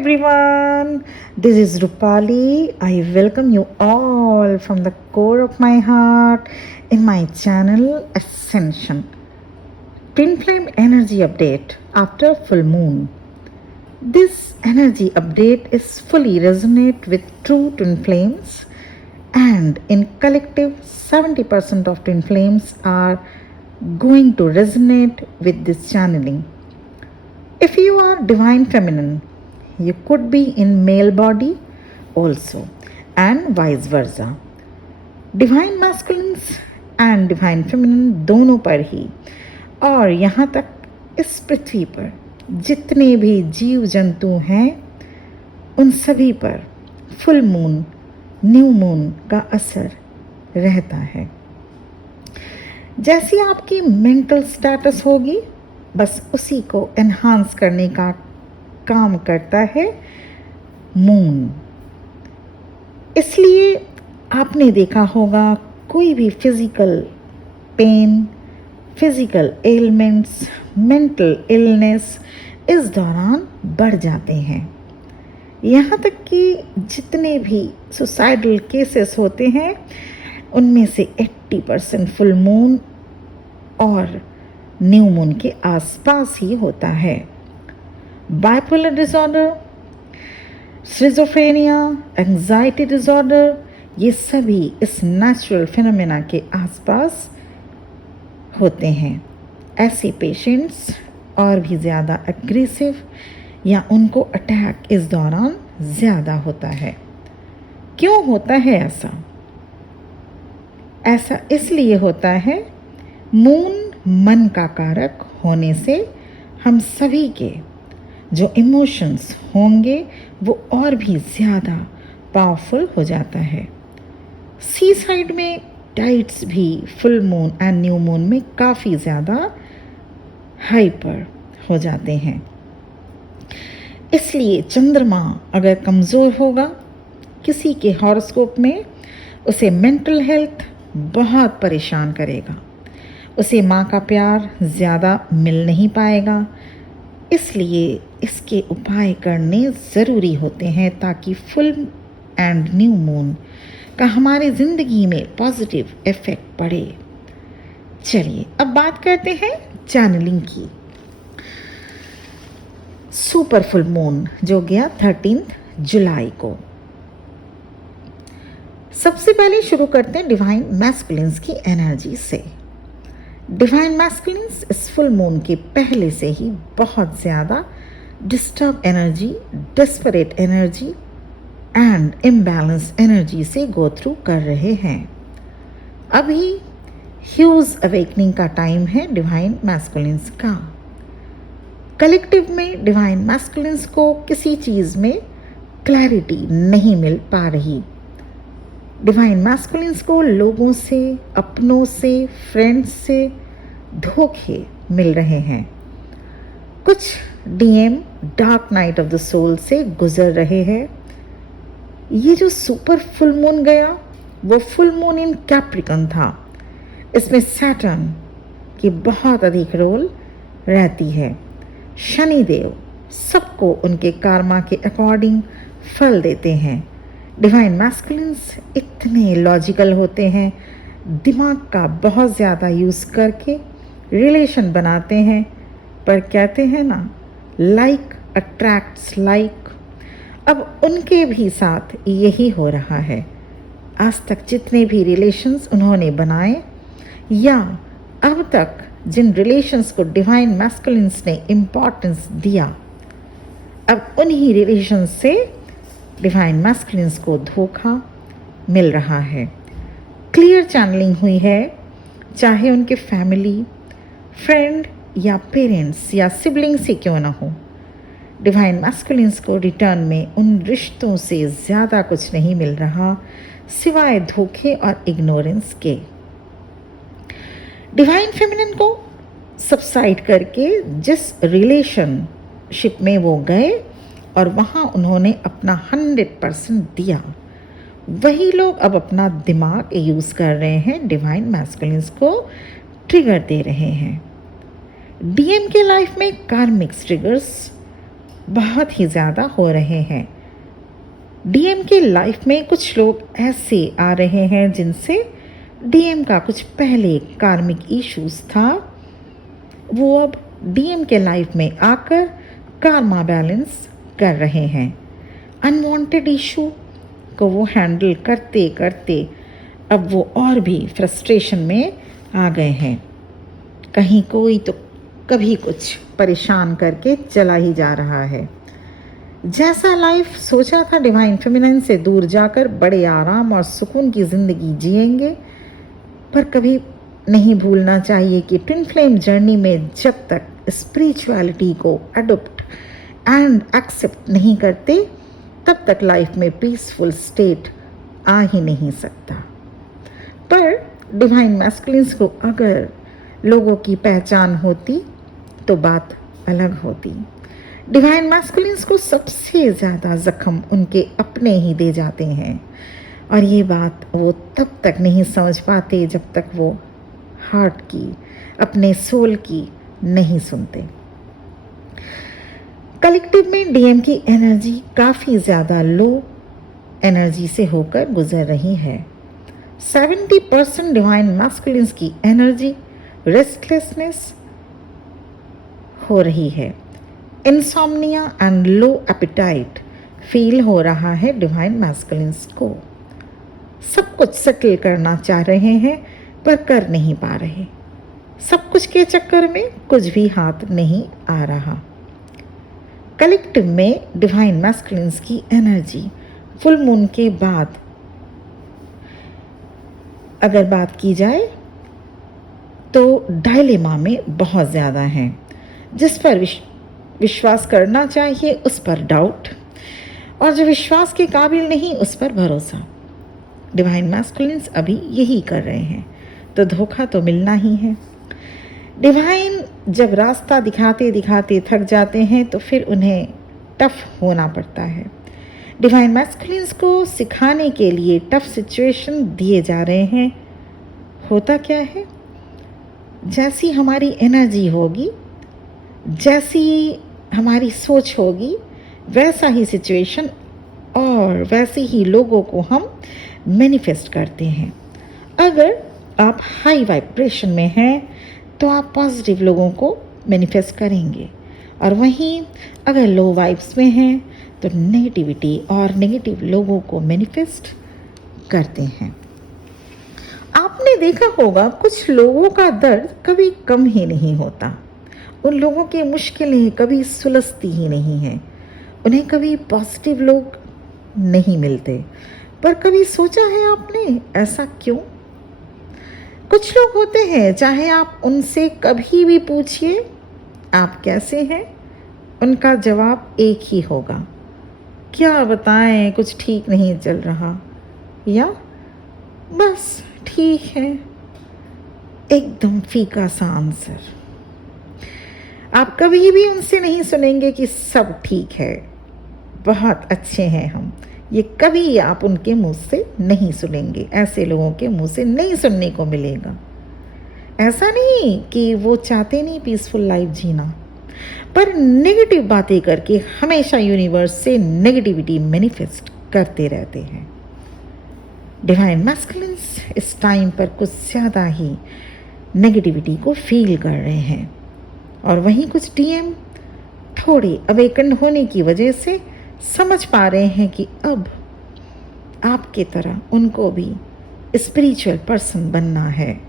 everyone, this is Rupali. I welcome you all from the core of my heart in my channel Ascension. Twin Flame Energy Update after Full Moon. This energy update is fully resonate with true twin flames, and in collective 70% of twin flames are going to resonate with this channeling. If you are divine feminine, you could be in male body also, and vice versa. Divine masculines and divine feminine दोनों पर ही, और यहाँ तक इस पृथ्वी पर जितने भी जीव जंतु हैं उन सभी पर फुल मून, न्यू मून का असर रहता है. जैसी आपकी मेंटल स्टेटस होगी, बस उसी को एनहांस करने का काम करता है मून. इसलिए आपने देखा होगा कोई भी physical pain, physical elements, mental illness इस दौरान बढ़ जाते हैं. यहाँ तक कि जितने भी सुसाइडल केसेस होते हैं उनमें से 80% फुल मून और न्यू मून के आसपास ही होता है. Bipolar disorder, schizophrenia, anxiety disorder, ये सभी इस नेचुरल फिनोमेना के आसपास होते हैं. ऐसे पेशेंट्स और भी ज़्यादा एग्रेसिव या उनको अटैक इस दौरान ज़्यादा होता है. क्यों होता है ऐसा? ऐसा इसलिए होता है, मून मन का कारक होने से हम सभी के जो इमोशंस होंगे वो और भी ज़्यादा पावरफुल हो जाता है. सी साइड में टाइड्स भी full moon and new moon में काफ़ी ज़्यादा हाइपर हो जाते हैं. इसलिए चंद्रमा अगर कमज़ोर होगा किसी के हॉरोस्कोप में, उसे मेंटल हेल्थ बहुत परेशान करेगा. उसे माँ का प्यार ज़्यादा मिल नहीं पाएगा. इसलिए इसके उपाय करने ज़रूरी होते हैं ताकि फुल एंड न्यू मून का हमारी ज़िंदगी में पॉजिटिव इफ़ेक्ट पड़े. चलिए अब बात करते हैं चैनलिंग की. सुपर फुल मून जो गया 13 जुलाई को. सबसे पहले शुरू करते हैं डिवाइन मैस्कुलिन्स की एनर्जी से. डिवाइन मैस्कुलिन्स इस फुल मून के पहले से ही बहुत ज़्यादा disturb energy, desperate energy and imbalance energy से गो थ्रू कर रहे हैं. अभी ह्यूज अवेकनिंग का टाइम है डिवाइन मैस्कुलिन्स का. कलेक्टिव में डिवाइन मैस्कुलिन्स को किसी चीज़ में क्लैरिटी नहीं मिल पा रही. डिवाइन मैस्कुलिन्स को लोगों से, अपनों से, फ्रेंड्स से धोखे मिल रहे हैं. कुछ DM dark night of the soul से गुजर रहे हैं. ये जो सुपर फुल मून गया वो फुल मून इन कैप्रिकॉन था. इसमें सैटर्न की बहुत अधिक रोल रहती है. शनिदेव सबको उनके कार्मा के अकॉर्डिंग फल देते हैं. डिवाइन मैस्कुलिन्स इतने लॉजिकल होते हैं, दिमाग का बहुत ज़्यादा यूज़ करके रिलेशन बनाते हैं. पर कहते हैं ना, लाइक अट्रैक्ट्स लाइक. अब उनके भी साथ यही हो रहा है. आज तक जितने भी रिलेशंस उन्होंने बनाए या अब तक जिन रिलेशंस को डिवाइन मैस्कुलिन्स ने इम्पॉर्टेंस दिया, अब उन्हीं रिलेशंस से डिवाइन मैस्कुलिन्स को धोखा मिल रहा है. क्लियर चैनलिंग हुई है, चाहे उनके फैमिली, फ्रेंड या पेरेंट्स या सिबलिंग से क्यों ना हो. डिवाइन मैस्कुलिन्स को रिटर्न में उन रिश्तों से ज़्यादा कुछ नहीं मिल रहा सिवाय धोखे और इग्नोरेंस के. डिवाइन फेमिनिन को सबसाइड करके जिस रिलेशनशिप में वो गए और वहाँ उन्होंने अपना 100% दिया, वही लोग अब अपना दिमाग यूज़ कर रहे हैं, डिवाइन मैस्कुलिन्स को ट्रिगर दे रहे हैं. डीएम के लाइफ में कार्मिक ट्रिगर्स बहुत ही ज़्यादा हो रहे हैं। डीएम के लाइफ में कुछ लोग ऐसे आ रहे हैं जिनसे डीएम का कुछ पहले कार्मिक इश्यूज था, वो अब डीएम के लाइफ में आकर कार्मा बैलेंस कर रहे हैं। अनवांटेड इशू को वो हैंडल करते करते अब वो और भी फ्रस्ट्रेशन में आ गए हैं। कहीं कोई तो कभी कुछ परेशान करके चला ही जा रहा है। जैसा लाइफ सोचा था डिवाइन फेमिनिन से दूर जाकर बड़े आराम और सुकून की ज़िंदगी जिएंगे, पर कभी नहीं भूलना चाहिए कि ट्विन फ्लेम जर्नी में जब तक स्पिरिचुअलिटी को अडोप्ट एंड एक्सेप्ट नहीं करते तब तक लाइफ में पीसफुल स्टेट आ ही नहीं सकता। पर डिवाइन मैस्कुलिन्स को अगर लोगों की पहचान होती तो बात अलग होती। डिवाइन मैस्कुलिन्स को सबसे ज़्यादा जख्म उनके अपने ही दे जाते हैं, और ये बात वो तब तक नहीं समझ पाते जब तक वो हार्ट की, अपने सोल की नहीं सुनते। कलेक्टिव में डीएम की एनर्जी काफ़ी ज़्यादा लो एनर्जी से होकर गुजर रही है। 70% डिवाइन मैस्कुलिन्स की एनर्जी रेस्टलेसनेस हो रही है। Insomnia and low appetite feel हो रहा है डिवाइन मैस्कुलिन्स को। सब कुछ सेटल करना चाह रहे हैं पर कर नहीं पा रहे। सब कुछ के चक्कर में कुछ भी हाथ नहीं आ रहा। कलेक्टिव में डिवाइन मैस्कुलिन्स की एनर्जी फुल मून के बाद अगर बात की जाए तो डायलेमा में बहुत ज़्यादा है। जिस पर विश्वास करना चाहिए उस पर डाउट, और जो विश्वास के काबिल नहीं उस पर भरोसा। डिवाइन मैस्कुलिन्स अभी यही कर रहे हैं, तो धोखा तो मिलना ही है। डिवाइन जब रास्ता दिखाते दिखाते थक जाते हैं तो फिर उन्हें टफ होना पड़ता है। डिवाइन मैस्कुलिन्स को सिखाने के लिए टफ सिचुएशन दिए जा रहे हैं। होता क्या है, जैसी हमारी एनर्जी होगी, जैसी हमारी सोच होगी, वैसा ही सिचुएशन और वैसे ही लोगों को हम मैनिफेस्ट करते हैं। अगर आप हाई वाइब्रेशन में हैं तो आप पॉजिटिव लोगों को मैनिफेस्ट करेंगे, और वहीं अगर लो वाइब्स में हैं तो नेगेटिविटी और नेगेटिव लोगों को मैनिफेस्ट करते हैं। आपने देखा होगा कुछ लोगों का दर्द कभी कम ही नहीं होता। उन लोगों की मुश्किलें कभी सुलझती ही नहीं हैं। उन्हें कभी पॉजिटिव लोग नहीं मिलते। पर कभी सोचा है आपने ऐसा क्यों? कुछ लोग होते हैं, चाहे आप उनसे कभी भी पूछिए आप कैसे हैं, उनका जवाब एक ही होगा, क्या बताएं, कुछ ठीक नहीं चल रहा, या बस ठीक है। एकदम फीका सा आंसर। आप कभी भी उनसे नहीं सुनेंगे कि सब ठीक है, बहुत अच्छे हैं हम। ये कभी आप उनके मुंह से नहीं सुनेंगे। ऐसे लोगों के मुंह से नहीं सुनने को मिलेगा। ऐसा नहीं कि वो चाहते नहीं पीसफुल लाइफ जीना, पर नेगेटिव बातें करके हमेशा यूनिवर्स से नेगेटिविटी मैनिफेस्ट करते रहते हैं। डिवाइन मैस्कुलिन्स इस टाइम पर कुछ ज़्यादा ही नेगेटिविटी को फील कर रहे हैं, और वहीं कुछ डीएम थोड़े अवेकन होने की वजह से समझ पा रहे हैं कि अब आपके तरह उनको भी स्पिरिचुअल पर्सन बनना है।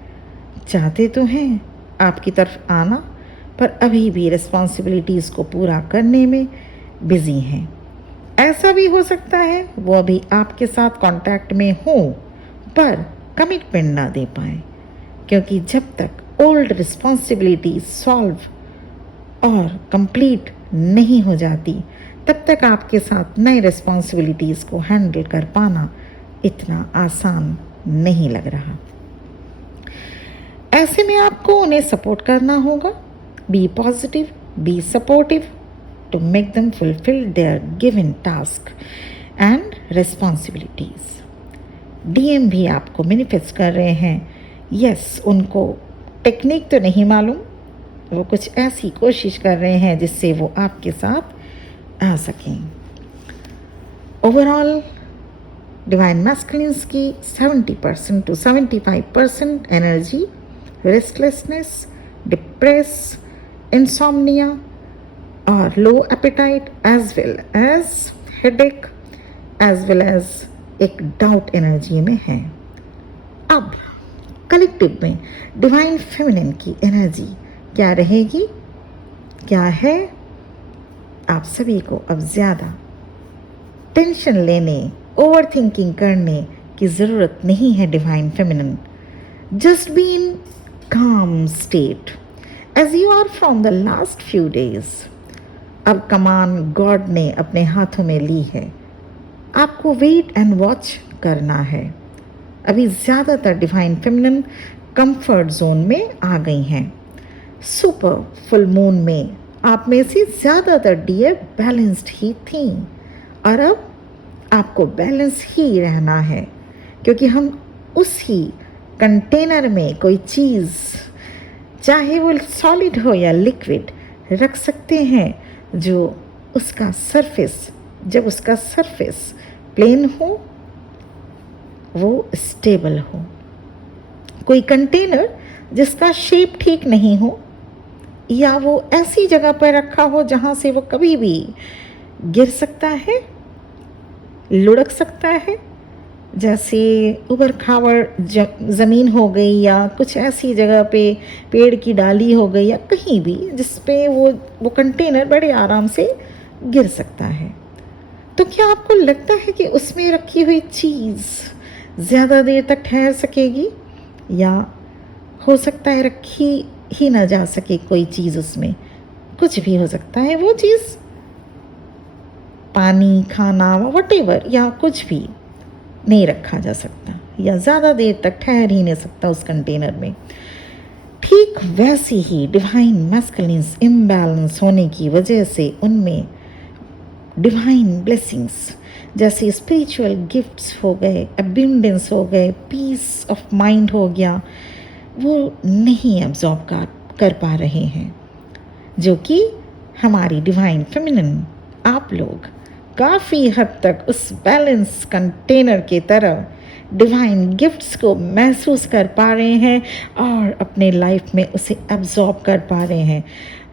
चाहते तो हैं आपकी तरफ आना, पर अभी भी रिस्पॉन्सिबिलिटीज़ को पूरा करने में बिजी हैं। ऐसा भी हो सकता है वो अभी आपके साथ कांटेक्ट में हो पर कमिटमेंट ना दे पाए, क्योंकि जब तक ओल्ड रिस्पॉन्सिबिलिटी सॉल्व और कंप्लीट नहीं हो जाती तब तक आपके साथ नए रिस्पॉन्सिबिलिटीज़ को हैंडल कर पाना इतना आसान नहीं लग रहा। ऐसे में आपको उन्हें सपोर्ट करना होगा। Be positive, be supportive to make them fulfil their given task and responsibilities. DM भी आपको मैनिफेस्ट कर रहे हैं। यस, उनको टेक्निक तो नहीं मालूम, वो कुछ ऐसी कोशिश कर रहे हैं जिससे वो आपके साथ आ सकें। ओवरऑल डिवाइन मैस्कुलिन्स की 70% to 75% energy restlessness, depress, insomnia और low appetite as well as headache as well as एक डाउट एनर्जी में है। अब कलेक्टिव में डिवाइन फेमिनिन की एनर्जी क्या रहेगी, क्या है? आप सभी को अब ज़्यादा टेंशन लेने, ओवर थिंकिंग करने की ज़रूरत नहीं है। Divine feminine just be in calm state as you are from the last few days। अब कमान गॉड ने अपने हाथों में ली है, आपको वेट एंड वॉच करना है। अभी ज़्यादातर डिवाइन फेमिनिन कंफर्ट जोन में आ गई हैं। सुपर फुल मून में आप में से ज़्यादातर डियर बैलेंस्ड ही थी और अब आपको बैलेंस ही रहना है, क्योंकि हम उसी कंटेनर में कोई चीज़, चाहे वो सॉलिड हो या लिक्विड, रख सकते हैं जो उसका सरफेस, जब उसका सरफेस प्लेन हो, वो स्टेबल हो। कोई कंटेनर जिसका शेप ठीक नहीं हो या वो ऐसी जगह पर रखा हो जहाँ से वो कभी भी गिर सकता है, लुढ़क सकता है, जैसे उबड़ खाबड़ ज़मीन हो गई या कुछ ऐसी जगह पे पेड़ की डाली हो गई या कहीं भी जिस पे वो कंटेनर बड़े आराम से गिर सकता है। तो क्या आपको लगता है कि उसमें रखी हुई चीज़ ज़्यादा देर तक ठहर सकेगी, या हो सकता है रखी ही ना जा सके कोई चीज़ उसमें? कुछ भी हो सकता है, वो चीज़ पानी, खाना, वटेवर या कुछ भी नहीं रखा जा सकता या ज़्यादा देर तक ठहर ही नहीं सकता उस कंटेनर में। ठीक वैसे ही डिवाइन मैस्कुलिन्स इम्बैलेंस होने की वजह से उनमें डिवाइन ब्लेसिंग्स जैसे स्पिरिचुअल गिफ्ट्स हो गए, अबिंडेंस हो गए, पीस ऑफ माइंड हो गया, वो नहीं एब्जॉर्ब कर पा रहे हैं, जो कि हमारी डिवाइन फेमिनिन आप लोग काफ़ी हद तक उस बैलेंस कंटेनर के तरह डिवाइन गिफ्ट्स को महसूस कर पा रहे हैं और अपने लाइफ में उसे एब्जॉर्ब कर पा रहे हैं।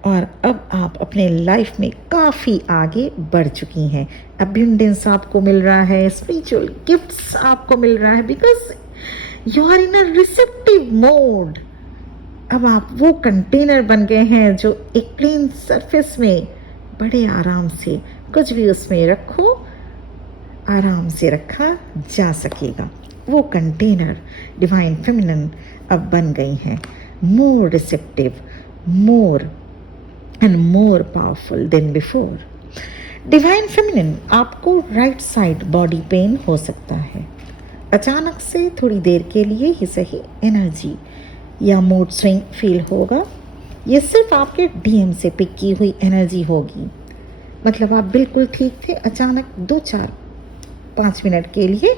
और अब आप अपने लाइफ में काफ़ी आगे बढ़ चुकी हैं। अबिंडेंस आपको मिल रहा है, स्पिरिचुअल गिफ्ट्स आपको मिल रहा है, because you are in a receptive mode. अब आप वो कंटेनर बन गए हैं जो एक प्लेन सरफेस में बड़े आराम से कुछ भी उसमें रखो, आराम से रखा जा सकेगा। वो कंटेनर डिवाइन फेमिनिन अब बन गई हैं, more receptive, more and more powerful than before. Divine feminine आपको राइट साइड बॉडी पेन हो सकता है, अचानक से थोड़ी देर के लिए ही सही एनर्जी या मूड स्विंग फील होगा। ये सिर्फ आपके डीएम से पिक की हुई एनर्जी होगी, मतलब आप बिल्कुल ठीक थे, अचानक 2-4-5 मिनट के लिए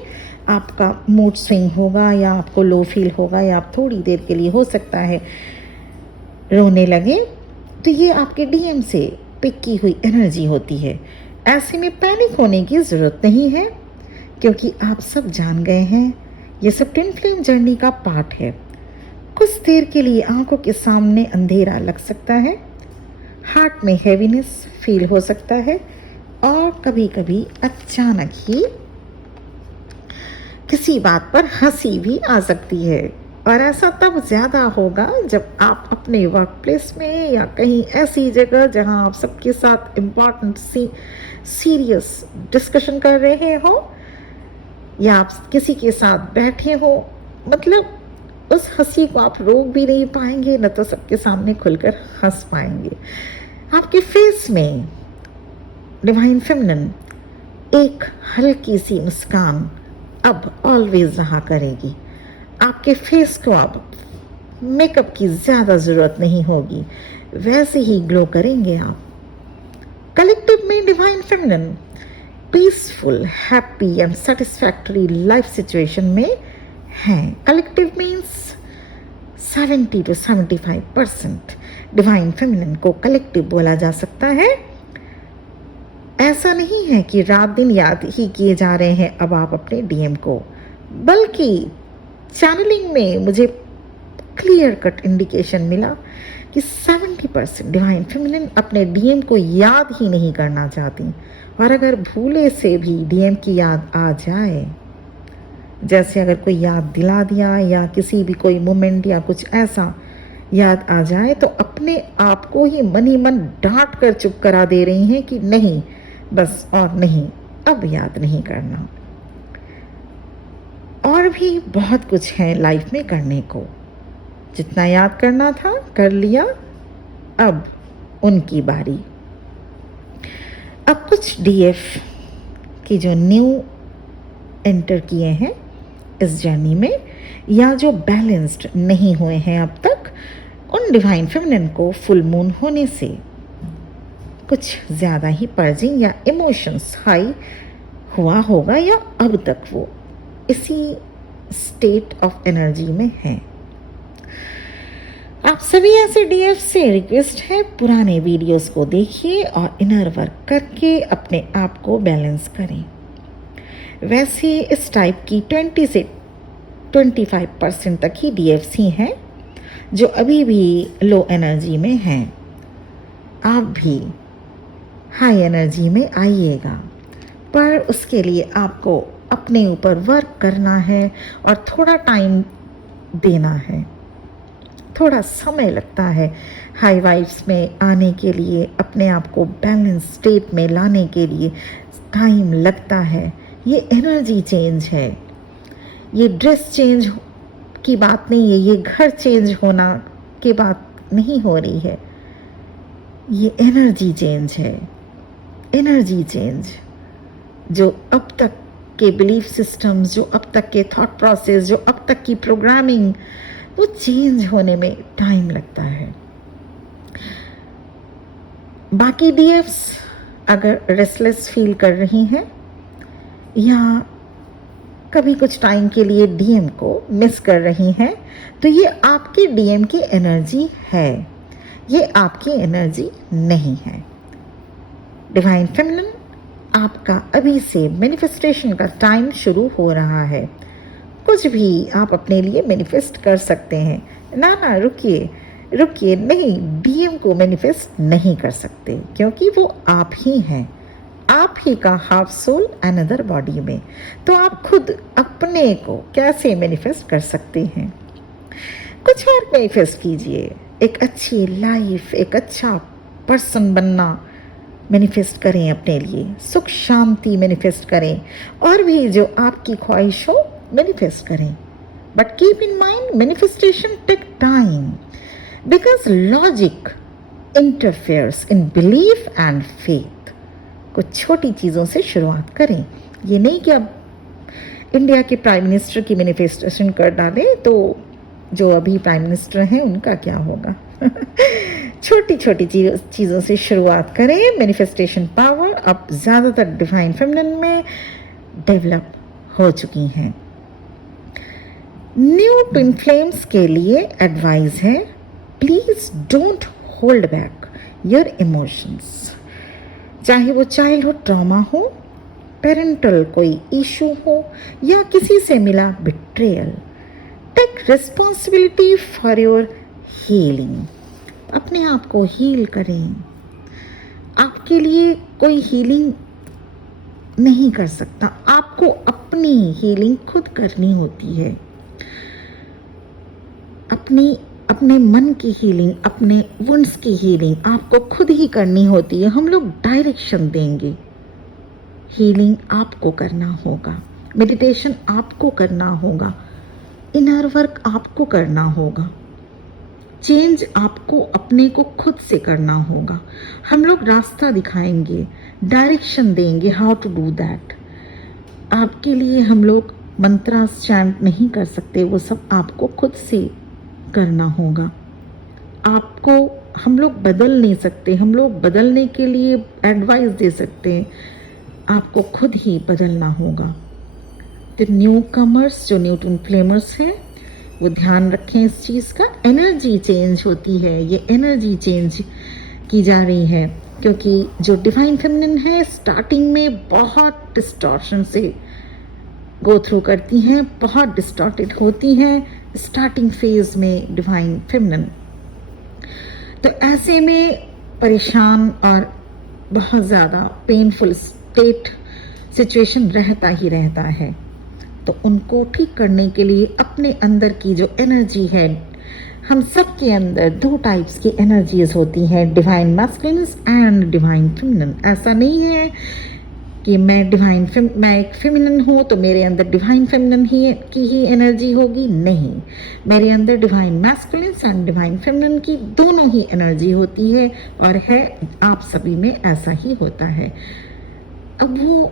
आपका मूड स्विंग होगा या आपको लो फील होगा या आप थोड़ी देर के लिए हो सकता है रोने लगे, तो ये आपके डीएम से पिक की हुई एनर्जी होती है। ऐसे में पैनिक होने की ज़रूरत नहीं है, क्योंकि आप सब जान गए हैं ये सब ट्विन फ्लेम जर्नी का पार्ट है। कुछ देर के लिए आंखों के सामने अंधेरा लग सकता है, हार्ट में हैवीनेस फील हो सकता है और कभी कभी अचानक ही किसी बात पर हंसी भी आ सकती है। और ऐसा तब ज़्यादा होगा जब आप अपने वर्क प्लेस में या कहीं ऐसी जगह जहां आप सबके साथ इम्पॉर्टेंट सीरियस डिस्कशन कर रहे हो या आप किसी के साथ बैठे हो, मतलब उस हंसी को आप रोक भी नहीं पाएंगे, न तो सबके सामने खुलकर हंस पाएंगे। आपके फेस में डिवाइन फेमिनिन एक हल्की सी मुस्कान अब ऑलवेज रहा करेगी। आपके फेस को अब मेकअप की ज़्यादा ज़रूरत नहीं होगी, वैसे ही ग्लो करेंगे आप। कलेक्टिव में divine feminine peaceful, happy and satisfactory life situation में हैं। Collective means 70 to 75% divine feminine को कलेक्टिव बोला जा सकता है। ऐसा नहीं है कि रात दिन याद ही किए जा रहे हैं अब आप अपने डीएम को, बल्कि चैनलिंग में मुझे क्लियर कट इंडिकेशन मिला कि 70% डिवाइन फेमिनिन अपने डीएम को याद ही नहीं करना चाहती, और अगर भूले से भी डीएम की याद आ जाए, जैसे अगर कोई याद दिला दिया या किसी भी कोई मोमेंट या कुछ ऐसा याद आ जाए, तो अपने आप को ही मन डांट कर चुप करा दे रही हैं कि नहीं, बस और नहीं, अब याद नहीं करना। और भी बहुत कुछ है लाइफ में करने को, जितना याद करना था कर लिया, अब उनकी बारी। अब कुछ डीएफ की जो न्यू एंटर किए हैं इस जर्नी में, या जो बैलेंस्ड नहीं हुए हैं अब तक, उन डिवाइन फेमिनिन को फुल मून होने से कुछ ज़्यादा ही पर्जिंग या इमोशंस हाई हुआ होगा, या अब तक वो इसी स्टेट ऑफ एनर्जी में हैं। आप सभी ऐसे डीएफ से रिक्वेस्ट है, पुराने वीडियोस को देखिए और इनर वर्क करके अपने आप को बैलेंस करें। वैसे इस टाइप की 20 से 25% तक ही डीएफ्स ही हैं जो अभी भी लो एनर्जी में हैं। आप भी हाई एनर्जी में आइएगा, पर उसके लिए आपको अपने ऊपर वर्क करना है और थोड़ा टाइम देना है, थोड़ा समय लगता है हाई वाइब्स में आने के लिए, अपने आप को बैलेंस स्टेट में लाने के लिए टाइम लगता है। ये एनर्जी चेंज है, ये ड्रेस चेंज की बात नहीं है, ये घर चेंज होना की बात नहीं हो रही है, ये एनर्जी चेंज है। एनर्जी चेंज जो अब तक के बिलीफ सिस्टम्स, जो अब तक के थॉट प्रोसेस, जो अब तक की प्रोग्रामिंग, वो चेंज होने में टाइम लगता है। बाकी डीएफ्स अगर रेस्टलेस फील कर रही हैं या कभी कुछ टाइम के लिए डीएम को मिस कर रही हैं, तो ये आपकी डीएम की एनर्जी है, ये आपकी एनर्जी नहीं है। डिवाइन फेमिनिन, आपका अभी से मैनिफेस्टेशन का टाइम शुरू हो रहा है। कुछ भी आप अपने लिए मैनिफेस्ट कर सकते हैं। ना रुकिए, नहीं, डीएम को मैनिफेस्ट नहीं कर सकते, क्योंकि वो आप ही हैं, आप ही का हाफ सोल अनदर बॉडी में। तो आप खुद अपने को कैसे मैनिफेस्ट कर सकते हैं? कुछ और मैनिफेस्ट कीजिए, एक अच्छी लाइफ, एक अच्छा पर्सन बनना मैनिफेस्ट करें अपने लिए, सुख शांति मैनिफेस्ट करें, और भी जो आपकी ख्वाहिश हो मैनिफेस्ट करें। But keep in mind, manifestation take time because logic interferes in belief and faith. कुछ छोटी चीज़ों से शुरुआत करें। ये नहीं कि अब इंडिया के प्राइम मिनिस्टर की मैनिफेस्टेशन कर डालें तो जो अभी प्राइम मिनिस्टर हैं उनका क्या होगा। छोटी छोटी चीज़ों से शुरुआत करें। मैनिफेस्टेशन पावर अब ज़्यादातर डिवाइन फेमिनिन में डेवलप हो चुकी हैं। न्यू ट्विन फ्लेम्स के लिए एडवाइस है, please don't hold back your emotions. चाहे वो चाइल्डहुड ट्रॉमा हो, पेरेंटल कोई इशू हो, या किसी से मिला betrayal, take responsibility for your healing. अपने आप को हील करें। आपके लिए कोई हीलिंग नहीं कर सकता, आपको अपनी हीलिंग खुद करनी होती है। अपने मन की हीलिंग, अपने वुंड्स की हीलिंग आपको खुद ही करनी होती है। हम लोग डायरेक्शन देंगे, हीलिंग आपको करना होगा, मेडिटेशन आपको करना होगा, इनर वर्क आपको करना होगा, चेंज आपको अपने को खुद से करना होगा। हम लोग रास्ता दिखाएंगे, डायरेक्शन देंगे, हाउ टू डू दैट। आपके लिए हम लोग मंत्रा चैंट नहीं कर सकते, वो सब आपको खुद से करना होगा। आपको हम लोग बदल नहीं सकते, हम लोग बदलने के लिए एडवाइस दे सकते हैं, आपको खुद ही बदलना होगा। तो न्यू कमर्स जो न्यू ट्विन फ्लेमर्स हैं वो ध्यान रखें इस चीज़ का। एनर्जी चेंज होती है, ये एनर्जी चेंज की जा रही है। क्योंकि जो डिवाइन फेमिनिन है स्टार्टिंग में बहुत डिस्टॉर्शन से गो थ्रू करती हैं, बहुत डिस्टॉर्टेड होती हैं स्टार्टिंग फेज में डिवाइन फेमिनिन। तो ऐसे में परेशान और बहुत ज़्यादा पेनफुल स्टेट सिचुएशन रहता ही रहता है। तो उनको ठीक करने के लिए अपने अंदर की जो एनर्जी है, हम सब के अंदर दो टाइप्स की एनर्जीज होती हैं, divine masculine and divine feminine. ऐसा नहीं है कि मैं एक फेमिनिन हूँ तो मेरे अंदर डिवाइन फेमिनिन की ही एनर्जी होगी, नहीं, मेरे अंदर divine masculine and divine feminine की दोनों ही एनर्जी होती है और है आप सभी में ऐसा ही होता है। अब वो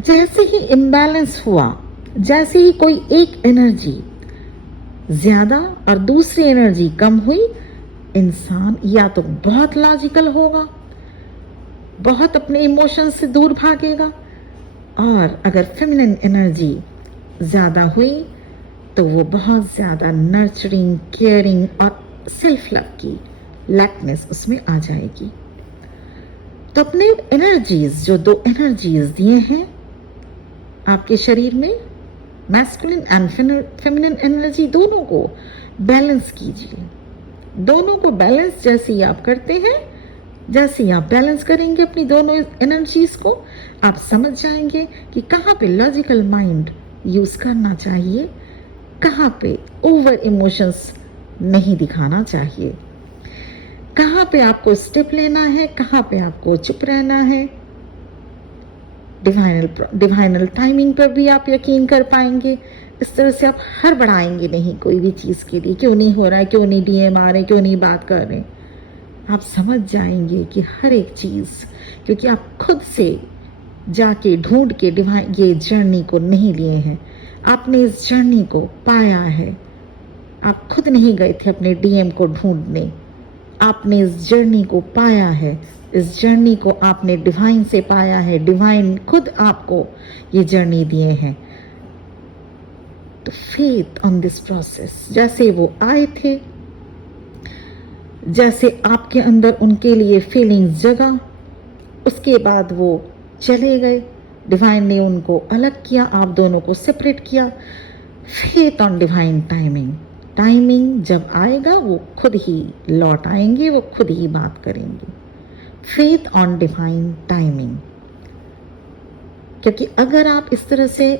जैसे ही इम्बैलेंस हुआ, जैसे ही कोई एक एनर्जी ज़्यादा और दूसरी एनर्जी कम हुई, इंसान या तो बहुत लॉजिकल होगा, बहुत अपने इमोशंस से दूर भागेगा, और अगर फेमिनिन एनर्जी ज़्यादा हुई तो वो बहुत ज़्यादा नर्चरिंग, केयरिंग और सेल्फ लव की लैकनेस उसमें आ जाएगी। तो अपने एनर्जीज, जो दो एनर्जीज दिए हैं आपके शरीर में, मैस्कुलिन एंड फेमिनिन एनर्जी, दोनों को बैलेंस कीजिए। दोनों को बैलेंस जैसे ही आप करते हैं, जैसे ही आप बैलेंस करेंगे अपनी दोनों एनर्जीज को, आप समझ जाएंगे कि कहाँ पे लॉजिकल माइंड यूज़ करना चाहिए, कहाँ पे ओवर इमोशंस नहीं दिखाना चाहिए, कहाँ पे आपको स्टेप लेना है, कहाँ पे आपको चुप रहना है। डिवाइनल टाइमिंग पर भी आप यकीन कर पाएंगे। इस तरह से आप हड़बड़ाएंगे नहीं कोई भी चीज़ के लिए, क्यों नहीं हो रहा है, क्यों नहीं डीएम आ रहे, क्यों नहीं बात कर रहे। आप समझ जाएंगे कि हर एक चीज़, क्योंकि आप खुद से जाके ढूंढ के डिवाइन ये जर्नी को नहीं लिए हैं, आपने इस जर्नी को पाया है। आप खुद नहीं गए थे अपने डीएम को ढूंढने, आपने इस जर्नी को पाया है, इस जर्नी को आपने डिवाइन से पाया है, डिवाइन खुद आपको ये जर्नी दिए हैं। तो फेथ ऑन दिस प्रोसेस, जैसे वो आए थे, जैसे आपके अंदर उनके लिए फीलिंग्स जगा, उसके बाद वो चले गए, डिवाइन ने उनको अलग किया, आप दोनों को सेपरेट किया। Faith on divine timing, timing जब आएगा वो खुद ही लौट आएंगे, वो खुद ही बात करेंगे। फेथ ऑन डिवाइन टाइमिंग, क्योंकि अगर आप इस तरह से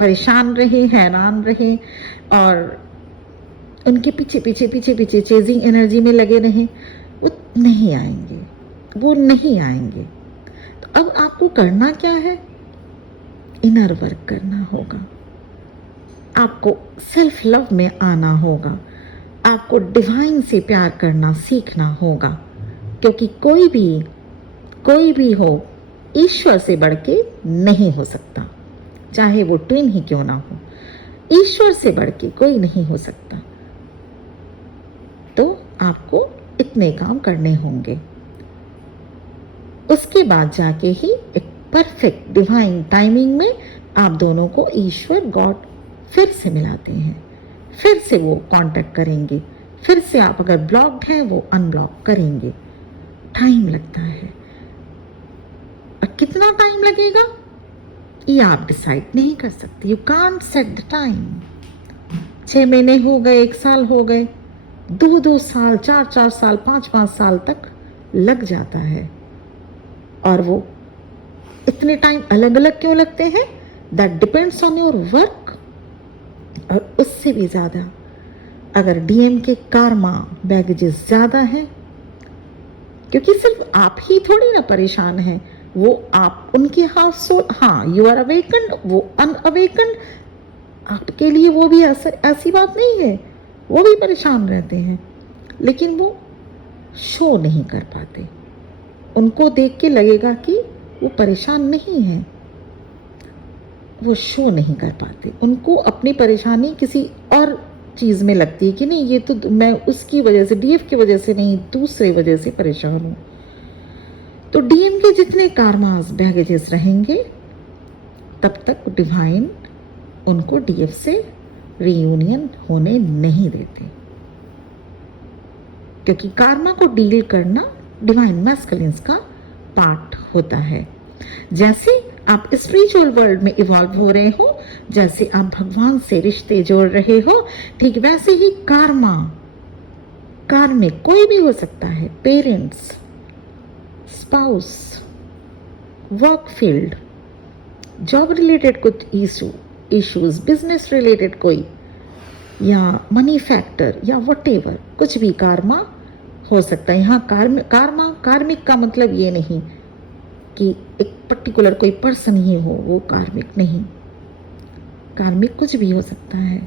परेशान रहे, हैरान रहे और उनके पीछे पीछे पीछे पीछे चेजिंग एनर्जी में लगे रहें, वो नहीं आएंगे, वो नहीं आएंगे। तो अब आपको करना क्या है? इनर वर्क करना होगा, आपको सेल्फ लव में आना होगा, आपको डिवाइन से प्यार करना सीखना होगा, क्योंकि कोई भी हो ईश्वर से बढ़ के नहीं हो सकता, चाहे वो ट्विन ही क्यों ना हो, ईश्वर से बढ़ के कोई नहीं हो सकता। तो आपको इतने काम करने होंगे, उसके बाद जाके ही एक परफेक्ट डिवाइन टाइमिंग में आप दोनों को ईश्वर गॉड फिर से मिलाते हैं, फिर से वो कांटेक्ट करेंगे, फिर से आप अगर ब्लॉक्ड हैं वो अनब्लॉक करेंगे। टाइम लगता है, और कितना टाइम लगेगा ये आप डिसाइड नहीं कर सकते। You can't set the time. 6 महीने हो गए, 1 साल हो गए, 2 साल, 4 साल, 5 साल तक लग जाता है। और वो इतने टाइम अलग अलग क्यों लगते हैं? That depends on your work. और उससे भी ज़्यादा अगर डीएम के कार्मा बैगेजेस ज़्यादा हैं, क्योंकि सिर्फ आप ही थोड़ी ना परेशान हैं, वो आप उनके हाथ सोल, हाँ यू आर अवेकन्ड, वो अनअवेकन्ड, आपके लिए वो भी ऐसी बात नहीं है, वो भी परेशान रहते हैं, लेकिन वो शो नहीं कर पाते। उनको देख के लगेगा कि वो परेशान नहीं है, वो शो नहीं कर पाते। उनको अपनी परेशानी किसी और चीज़ में लगती है कि नहीं, ये तो मैं उसकी वजह से, डीएफ की वजह से नहीं, दूसरे वजह से परेशान हूँ। तो डीएम के जितने कार्मास बैगेजेस रहेंगे तब तक डिवाइन उनको डीएफ से रीयूनियन होने नहीं देते, क्योंकि कार्मा को डील करना डिवाइन मैस्कुलिन्स का पार्ट होता है। जैसे आप स्पिरिचुअल वर्ल्ड में इवॉल्व हो रहे हो, जैसे आप भगवान से रिश्ते जोड़ रहे हो, ठीक वैसे ही कार्मिक कोई भी हो सकता है, parents, spouse, work field, job related कुछ इश्यूज, बिजनेस रिलेटेड कोई, या मनी फैक्टर, या व्हाटएवर, कुछ भी कार्मा हो सकता है। यहाँ कार्मिक का मतलब ये नहीं कि एक पर्टिकुलर कोई पर्सन ही हो, वो कार्मिक नहीं। कार्मिक कुछ भी हो सकता है।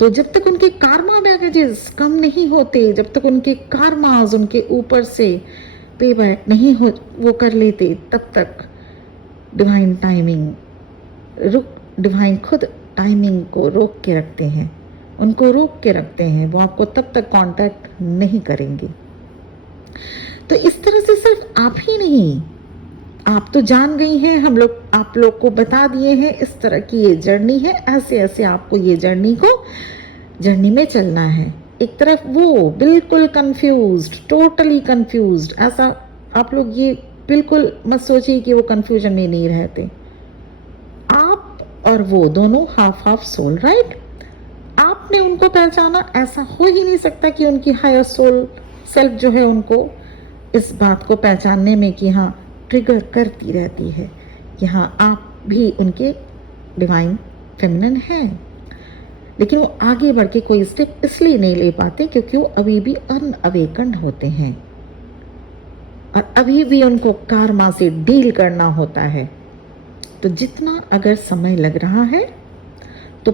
तो जब तक उनके कार्मा बैगेजेस कम नहीं होते, जब तक उनके कार्मास उनके ऊपर से पे बैक नहीं हो वो कर लेते, तब तक डिवाइन डिवाइन खुद टाइमिंग को रोक के रखते हैं, उनको रोक के रखते हैं। वो आपको तब तक कांटेक्ट नहीं करेंगे। तो इस तरह से सिर्फ आप ही नहीं, आप तो जान गई हैं, हम लोग आप लोग को बता दिए हैं इस तरह की ये जर्नी है, ऐसे ऐसे आपको ये जर्नी में चलना है। एक तरफ वो बिल्कुल कंफ्यूज्ड, टोटली कंफ्यूज्ड, ऐसा आप लोग ये बिल्कुल मत सोचिए कि वो कंफ्यूजन में नहीं रहते। आप और वो दोनों हाफ सोल, राइट? आपने उनको पहचाना, ऐसा हो ही नहीं सकता कि उनकी हायर सोल सेल्फ जो है उनको इस बात को पहचानने में कि हाँ ट्रिगर करती रहती है कि हाँ आप भी उनके डिवाइन फेमिनिन हैं। लेकिन वो आगे बढ़ के कोई स्टेप इसलिए नहीं ले पाते क्योंकि वो अभी भी अनअवेकन्ड होते हैं और अभी भी उनको कार्मा से डील करना होता है। तो जितना अगर समय लग रहा है तो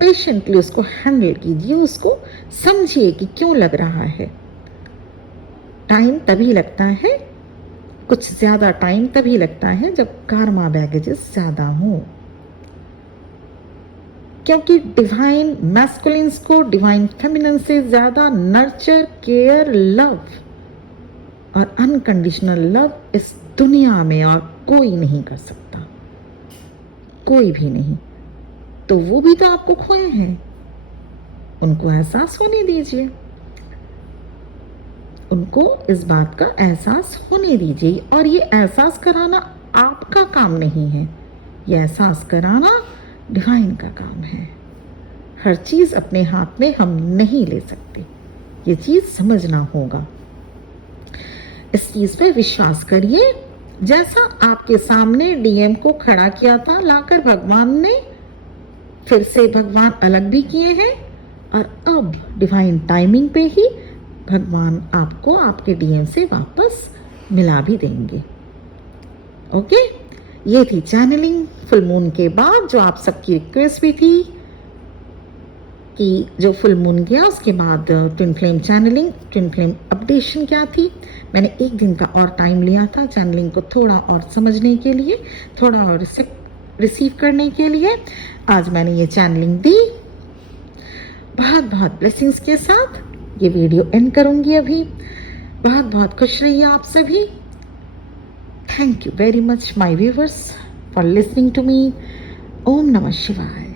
पेशेंटली उसको हैंडल कीजिए, उसको समझिए कि क्यों लग रहा है। टाइम तभी लगता है, कुछ ज़्यादा टाइम तभी लगता है जब कार्मा बैगेजेस ज़्यादा हो, क्योंकि डिवाइन मैस्कुलिन्स को डिवाइन फेमिनिन से ज़्यादा नर्चर, केयर, लव और अनकंडीशनल लव इस दुनिया में और कोई नहीं कर सकता, कोई भी नहीं। तो वो भी तो आपको खोए हैं, उनको एहसास होने दीजिए, उनको इस बात का एहसास होने दीजिए। और ये एहसास कराना आपका काम नहीं है, ये एहसास कराना डिवाइन का काम है। हर चीज़ अपने हाथ में हम नहीं ले सकते, ये चीज़ समझना होगा। इस चीज़ पे विश्वास करिए। जैसा आपके सामने डीएम को खड़ा किया था लाकर भगवान ने, फिर से भगवान अलग भी किए हैं और अब डिवाइन टाइमिंग पे ही भगवान आपको आपके डीएम से वापस मिला भी देंगे। ओके, ये थी चैनलिंग फुल मून के बाद, जो आप सबकी रिक्वेस्ट भी थी कि जो फुल मून गया उसके बाद twin flame channelling, twin flame updation क्या थी। मैंने एक दिन का और टाइम लिया था चैनलिंग को थोड़ा और समझने के लिए, थोड़ा और रिसीव करने के लिए। आज मैंने ये चैनलिंग दी बहुत बहुत ब्लेसिंग्स के साथ। ये वीडियो एंड करूंगी अभी। बहुत बहुत खुश रहिए आप सभी। Thank you very much my viewers for listening to me. ओम नमः शिवाय।